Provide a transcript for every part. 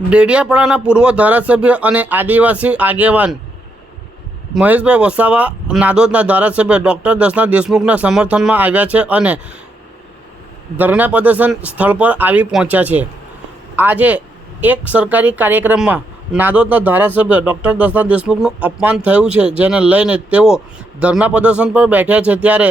ડેડિયાપાડાના પૂર્વ ધારાસભ્ય અને આદિવાસી આગેવાન મહેશભાઈ વસાવા નાદોદના ધારાસભ્ય ડૉક્ટર દર્શના દેશમુખના સમર્થનમાં આવ્યા છે અને ધરણા પ્રદર્શન સ્થળ પર આવી પહોંચ્યા છે। આજે એક સરકારી કાર્યક્રમમાં નાદોદના ધારાસભ્ય ડૉક્ટર દર્શના દેશમુખનું અપમાન થયું છે, જેને લઈને તેઓ ધરણા પ્રદર્શન પર બેઠ્યા છે। ત્યારે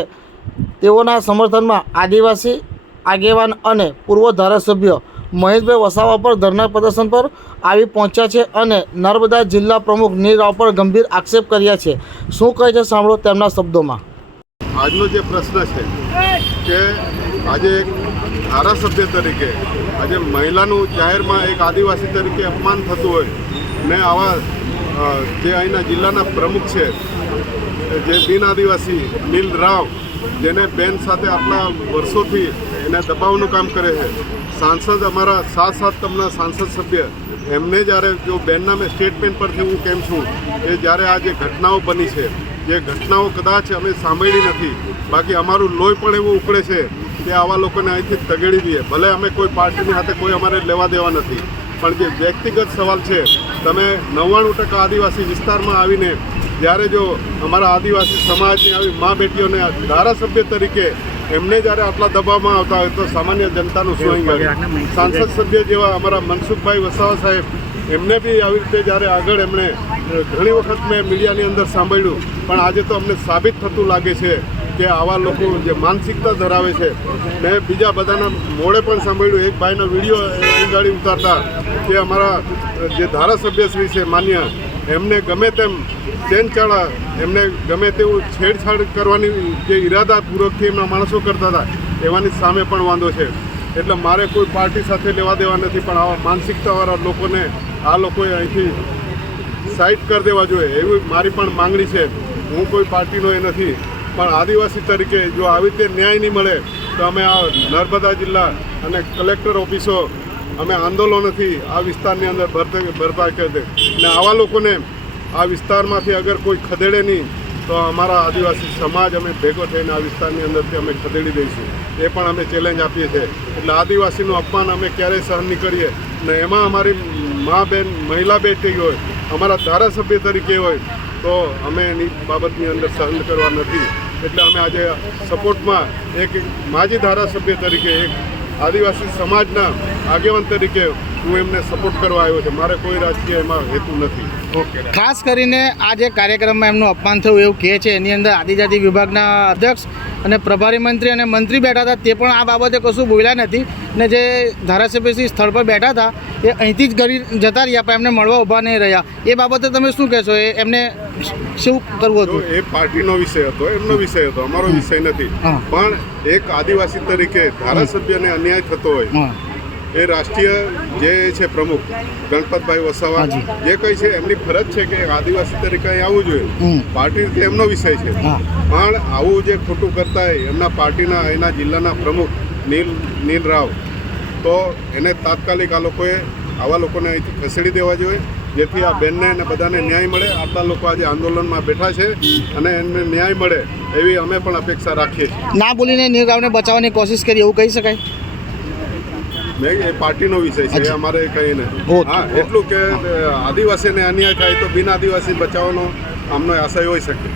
તેઓના સમર્થનમાં આદિવાસી આગેવાન અને પૂર્વ ધારાસભ્ય મહેશભાઈ વસાવા પર ધરણા પ્રદર્શન પર આવી પહોંચ્યા છે અને નર્મદા જિલ્લા પ્રમુખ નીલ રાવ પર ગંભીર આક્ષેપ કર્યા છે। શું કહે છે સાંભળો તેમના શબ્દોમાં। આજનો જે પ્રશ્ન છે કે આજે એક ધારાસભ્ય તરીકે આજે મહિલાનું જાહેરમાં એક આદિવાસી તરીકે અપમાન થતું હોય ને આવા જે અહીંના જિલ્લાના પ્રમુખ છે જે બિન આદિવાસી નીલ રાવ, જેને બેન સાથે આટલા વર્ષોથી એને દબાવવાનું કામ કરે છે, સાંસદ અમારા સાત તમના સાંસદ સભ્ય એમને જ્યારે જો બેનના મેં સ્ટેટમેન્ટ પરથી હું કેમ છું કે જ્યારે આ જે ઘટનાઓ બની છે, જે ઘટનાઓ કદાચ અમે સાંભળી નથી, બાકી અમારું લોહી પણ એવું ઉકળે છે કે આવા લોકોને અહીંથી તગેડી દઈએ। ભલે અમે કોઈ પાર્ટીની સાથે કોઈ અમારે લેવા દેવા નથી, પણ જે વ્યક્તિગત સવાલ છે, તમે 99% આદિવાસી વિસ્તારમાં આવીને જ્યારે જો અમારા આદિવાસી સમાજની આવી મા બેટીઓને ધારાસભ્ય તરીકે એમને જ્યારે આટલા દબાવમાં આવતા હોય તો સામાન્ય જનતાનું શું? સાંસદ સભ્ય જેવા અમારા મનસુખભાઈ વસાવા સાહેબ, એમને બી આવી રીતે જ્યારે આગળ એમણે ઘણી વખત મેં મીડિયાની અંદર સાંભળ્યું, પણ આજે તો અમને સાબિત થતું લાગે છે કે આવા લોકો જે માનસિકતા ધરાવે છે ને બીજા બધાના મોડે પણ સાંભળ્યું। એક ભાઈનો વિડીયો અહીં ગાડી ઉતારતા કે અમારા જે ધારાસભ્યશ્રી છે માન્ય, એમને ગમે તેમ ચેનચાળા, એમને ગમે તેવું છેડછાડ કરવાની જે ઈરાદાપૂર્વકથી એમના માણસો કરતા હતા, એવાની સામે પણ વાંધો છે। એટલે મારે કોઈ પાર્ટી સાથે લેવા દેવા નથી, પણ આવા માનસિકતાવાળા લોકોને આ લોકોએ અહીંથી સાઈડ કરી દેવા જોઈએ એવી મારી પણ માંગણી છે। હું કોઈ પાર્ટીનો એ નથી, પણ આદિવાસી તરીકે જો આવી રીતે ન્યાય નહીં મળે તો અમે આ નર્મદા જિલ્લા અને કલેક્ટર ઓફિસો અમે આંદોલનોથી આ વિસ્તારની અંદર ભરપાઈ કરી દે ને આવા લોકોને આ વિસ્તારમાંથી અગર કોઈ ખદેડે નહીં તો અમારા આદિવાસી સમાજ અમે ભેગો થઈને આ વિસ્તારની અંદરથી અમે ખદેડી દઈશું, એ પણ અમે ચેલેન્જ આપીએ છીએ। એટલે આદિવાસીનું અપમાન અમે ક્યારેય સહન નહીં કરીએ ને એમાં અમારી મા બેન મહિલા બેટી હોય, અમારા ધારાસભ્ય તરીકે હોય તો અમે એની બાબતની અંદર સહન કરવા નથી। એટલે અમે આજે સપોર્ટમાં એક માજી ધારાસભ્ય તરીકે, એક આદિવાસી સમાજના આગેવાન તરીકે હું એમને સપોર્ટ કરવા આવ્યો છું। મારે કોઈ રાજકીય એમાં હેતુ નથી। ખાસ કરીને આ જે કાર્યક્રમમાં એમનું અપમાન થયું એવું કહે છે, એની અંદર આદિજાતિ વિભાગના અધ્યક્ષ અને પ્રભારી મંત્રી અને મંત્રી બેઠા હતા, તે પણ આ બાબતે કશું બોલ્યા નથી ને જે ધારાસભ્યશ્રી સ્થળ પર બેઠા હતા એ અહીંથી જ ઘરે જતા રહ્યા, પણ એમને મળવા ઊભા નહીં રહ્યા। એ બાબતે તમે શું કહેશો? એમને શું કરવું હતું? એ પાર્ટીનો વિષય હતો, એમનો વિષય હતો, અમારો વિષય નથી। પણ એક આદિવાસી તરીકે ધારાસભ્યને અન્યાય થતો હોય, એ રાષ્ટ્રીય જે છે પ્રમુખ ગણપતભાઈ વસાવા જે કહે છે એમની ફરજ છે કે આદિવાસી તરીકે અહીં આવવું જોઈએ, પાર્ટી એમનો વિષય છે। પણ આવું જે ખોટું કરતા હોય એમના પાર્ટીના એના જિલ્લાના પ્રમુખ નીલ રાવ, તો એને તાત્કાલિક આવા લોકોને અહીંથી ખસેડી દેવા જોઈએ, જેથી આ બેનને અને બધાને ન્યાય મળે। આટલા લોકો આજે આંદોલનમાં બેઠા છે અને એમને ન્યાય મળે એવી અમે પણ અપેક્ષા રાખીએ છીએ। ના બોલીને નીલ રાવને બચાવવાની કોશિશ કરી એવું કહી શકાય? એ પાર્ટીનો વિષય છે, અમારે કંઈ નહીં। હા, એટલું કે આદિવાસીને અન્યાય થાય તો બિન આદિવાસી બચાવવાનો આમનો આશય હોઈ શકે।